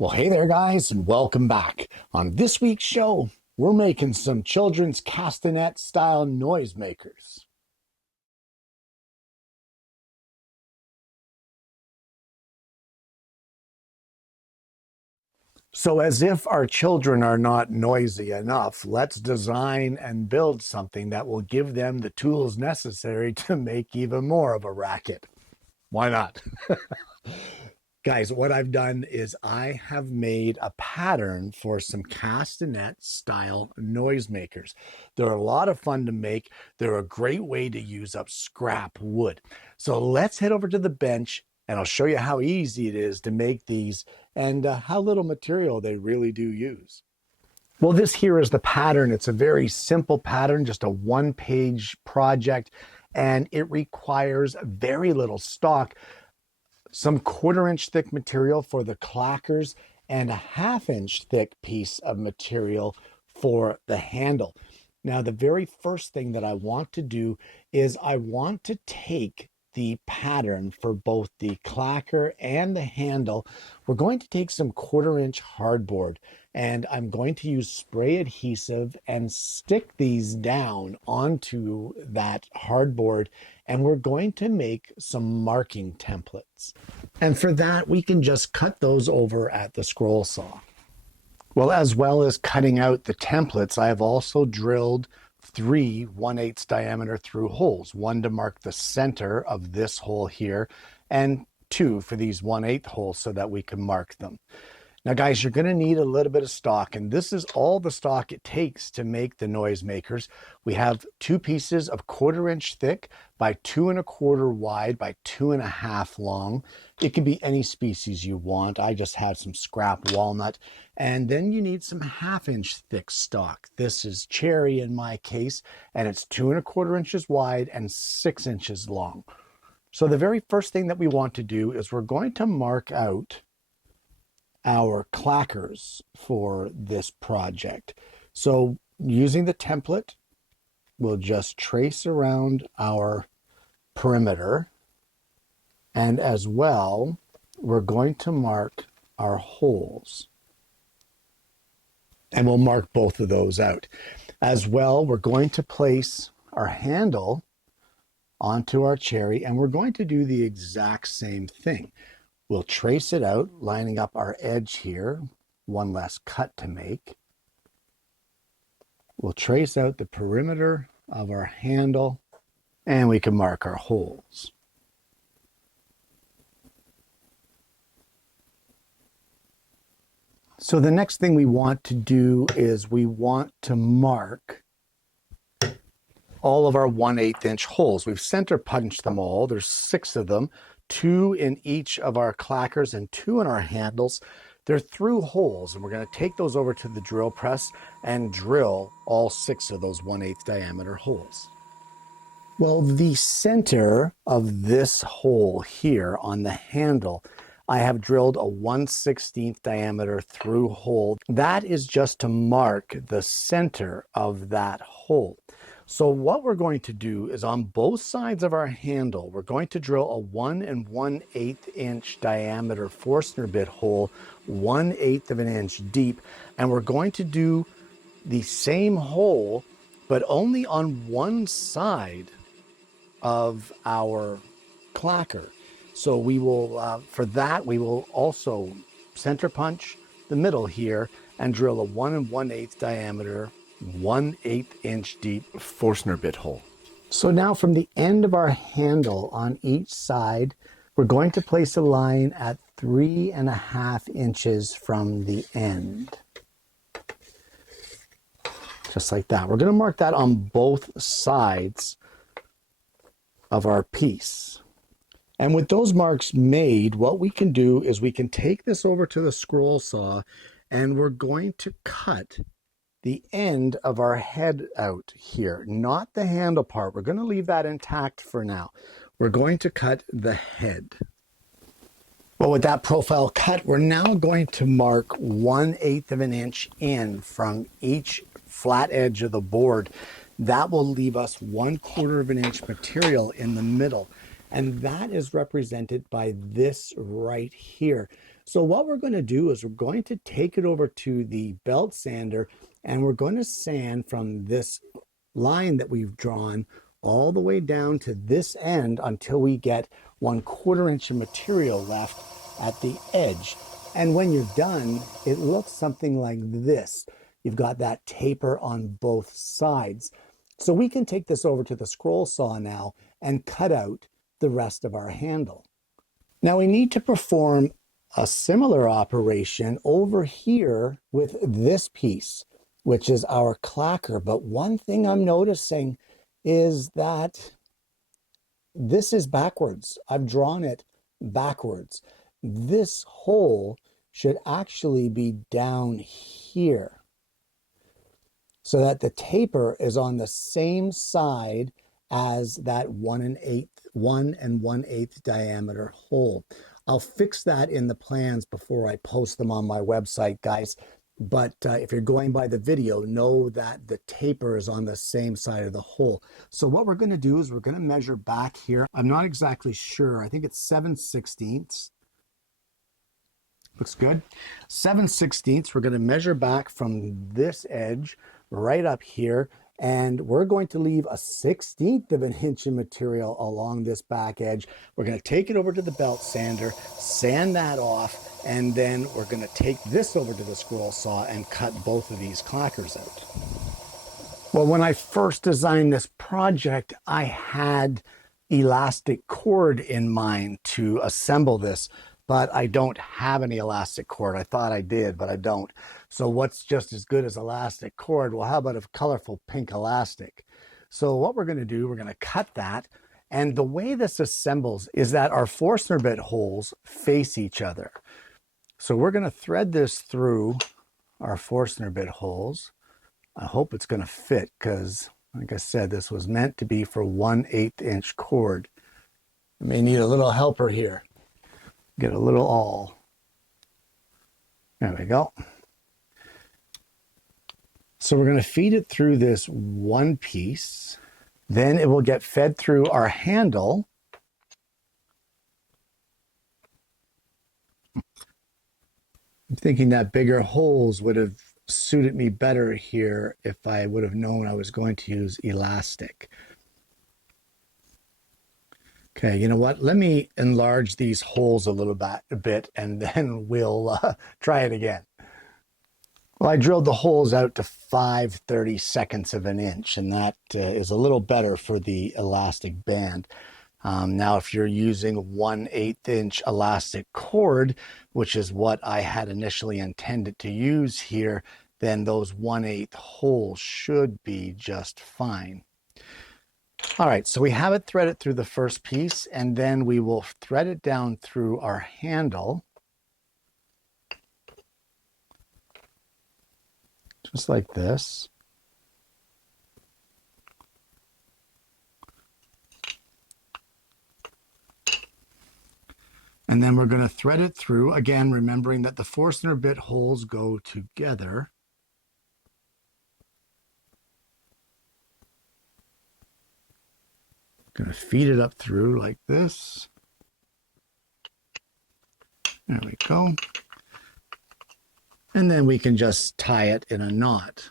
Well, hey there, guys, and welcome back. On this week's show, we're making some children's castanet style noisemakers. So, as if our children are not noisy enough, let's design and build something that will give them the tools necessary to make even more of a racket. Why not? Guys, what I've done is I have made a pattern for some castanet style noisemakers. They're a lot of fun to make. They're a great way to use up scrap wood. So let's head over to the bench and I'll show you how easy it is to make these and how little material they really do use. Well, this here is the pattern. It's a very simple pattern, just a one-page project, and it requires very little stock, some 1/4 inch thick material for the clackers, and a 1/2 inch thick piece of material for the handle. Now, the very first thing that I want to do is I want to take the pattern for both the clacker and the handle. We're going to take some 1/4 inch hardboard and I'm going to use spray adhesive and stick these down onto that hardboard, and we're going to make some marking templates. And for that, we can just cut those over at the scroll saw. Well, as well as cutting out the templates, I have also drilled 3 1/8 diameter through holes, one to mark the center of this hole here, and 2 for these 1/8 holes so that we can mark them. Now, guys, you're going to need a little bit of stock, and this is all the stock it takes to make the noisemakers. We have 2 pieces of 1/4 inch thick by 2 1/4 wide by 2 1/2 long. It can be any species you want. I just had some scrap walnut. And then you need some 1/2 inch thick stock. This is cherry in my case, and it's 2 1/4 inches wide and 6 inches long. So the very first thing that we want to do is we're going to mark out our clackers for this project. So using the template, we'll just trace around our perimeter, and as well, we're going to mark our holes. And we'll mark both of those out. As well, we're going to place our handle onto our cherry, and we're going to do the exact same thing. We'll trace it out, lining up our edge here, one less cut to make. We'll trace out the perimeter of our handle, and we can mark our holes. So the next thing we want to do is we want to mark all of our 1/8 inch holes. We've center punched them all. There's 6 of them. 2 in each of our clackers and 2 in our handles. They're through holes, and we're going to take those over to the drill press and drill all 6 of those 1/8 diameter holes. Well, the center of this hole here on the handle, I have drilled a 1/16 diameter through hole. That is just to mark the center of that hole. So what we're going to do is on both sides of our handle, we're going to drill a 1 1/8 inch diameter Forstner bit hole, 1/8 of an inch deep. And we're going to do the same hole, but only on one side of our clacker. So we will, for that, we will also center punch the middle here and drill a 1 1/8 diameter 1/8 inch deep Forstner bit hole. So now from the end of our handle on each side, we're going to place a line at 3 1/2 inches from the end. Just like that. We're going to mark that on both sides of our piece. And with those marks made, what we can do is we can take this over to the scroll saw, and we're going to cut the end of our head out here, not the handle part. We're going to leave that intact for now. We're going to cut the head. Well, with that profile cut, we're now going to mark 1/8 of an inch in from each flat edge of the board. That will leave us 1/4 of an inch material in the middle. And that is represented by this right here. So what we're going to do is we're going to take it over to the belt sander and we're going to sand from this line that we've drawn all the way down to this end until we get 1/4 inch of material left at the edge. And when you're done, it looks something like this. You've got that taper on both sides. So we can take this over to the scroll saw now and cut out the rest of our handle. Now we need to perform a similar operation over here with this piece, which is our clacker. But one thing I'm noticing is that this is backwards. I've drawn it backwards. This hole should actually be down here so that the taper is on the same side as that 1 1/8 diameter hole. I'll fix that in the plans before I post them on my website, guys. But if you're going by the video, know that the taper is on the same side of the hole. So what we're going to do is we're going to measure back here. I'm not exactly sure. I think it's 7/16. Looks good. 7/16. We're going to measure back from this edge right up here. And we're going to leave a 1/16 of an inch of material along this back edge. We're going to take it over to the belt sander, sand that off, and then we're going to take this over to the scroll saw and cut both of these clackers out. Well, when I first designed this project, I had elastic cord in mind to assemble this, but I don't have any elastic cord. I thought I did, but I don't. So what's just as good as elastic cord? Well, how about a colorful pink elastic? So what we're going to do, we're going to cut that. And the way this assembles is that our Forstner bit holes face each other. So we're going to thread this through our Forstner bit holes. I hope it's going to fit because, like I said, this was meant to be for 1/8 inch cord. I may need a little helper here. Get a little awl. There we go. So we're going to feed it through this one piece. Then it will get fed through our handle. I'm thinking that bigger holes would have suited me better here if I would have known I was going to use elastic. Okay, you know what? Let me enlarge these holes a bit, and then we'll try it again. Well, I drilled the holes out to 5/32 of an inch, and that is a little better for the elastic band. Now, if you're using 1/8 inch elastic cord, which is what I had initially intended to use here, then those 1/8 holes should be just fine. All right, so we have it threaded through the first piece, and then we will thread it down through our handle. Just like this. And then we're going to thread it through, again, remembering that the Forstner bit holes go together. Going to feed it up through like this. There we go. And then we can just tie it in a knot.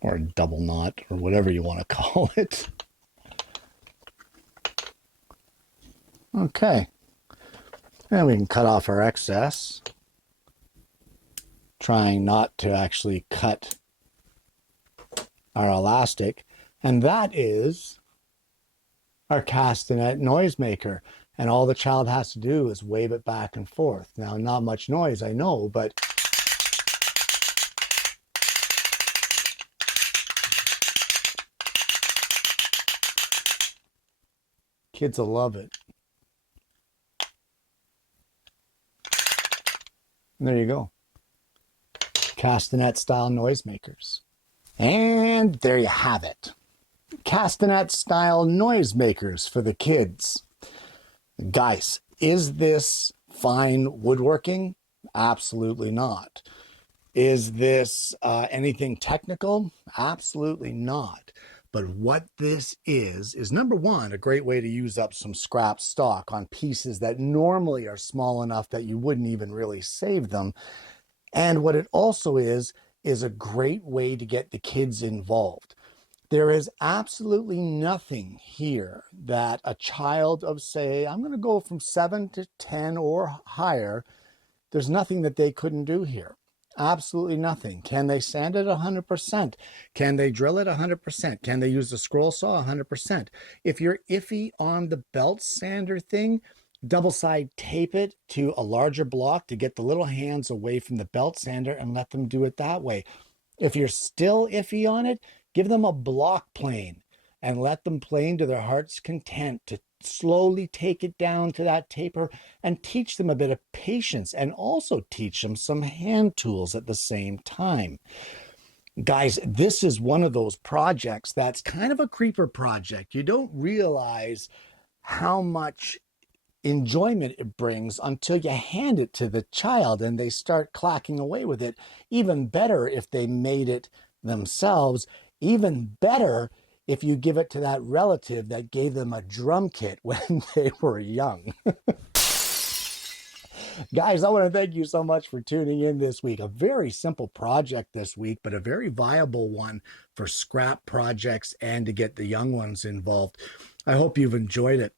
Or a double knot, or whatever you want to call it. Okay. And we can cut off our excess. Trying not to actually cut our elastic. And that is our Castanet noisemaker. And all the child has to do is wave it back and forth. Now, not much noise, I know, but kids will love it. And there you go. Castanet style noisemakers. And there you have it. Castanet style noisemakers for the kids. Guys, is this fine woodworking? Absolutely not. Is this anything technical? Absolutely not. But what this is number one, a great way to use up some scrap stock on pieces that normally are small enough that you wouldn't even really save them. And what it also is a great way to get the kids involved. There is absolutely nothing here that a child of, say, I'm going to go from 7 to 10 or higher, there's nothing that they couldn't do here. Absolutely nothing. Can they sand it 100%? Can they drill it 100%? Can they use the scroll saw 100%? If you're iffy on the belt sander thing, double side tape it to a larger block to get the little hands away from the belt sander and let them do it that way. If you're still iffy on it, give them a block plane and let them plane to their heart's content to slowly take it down to that taper and teach them a bit of patience and also teach them some hand tools at the same time. Guys, this is one of those projects that's kind of a creeper project. You don't realize how much enjoyment it brings until you hand it to the child and they start clacking away with it. Even better if they made it themselves. Even better if you give it to that relative that gave them a drum kit when they were young. Guys, I want to thank you so much for tuning in this week. A very simple project this week, but a very viable one for scrap projects and to get the young ones involved. I hope you've enjoyed it.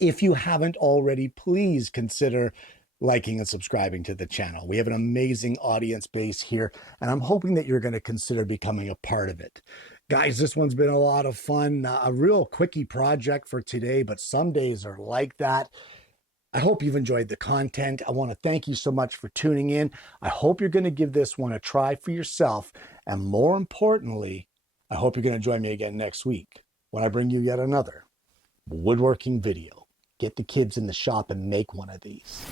If you haven't already, please consider liking and subscribing to the channel. We have an amazing audience base here, and I'm hoping that you're going to consider becoming a part of it. Guys, this one's been a lot of fun. A real quickie project for today, but some days are like that. I hope you've enjoyed the content. I want to thank you so much for tuning in. I hope you're going to give this one a try for yourself. And more importantly, I hope you're going to join me again next week when I bring you yet another woodworking video. Get the kids in the shop and make one of these.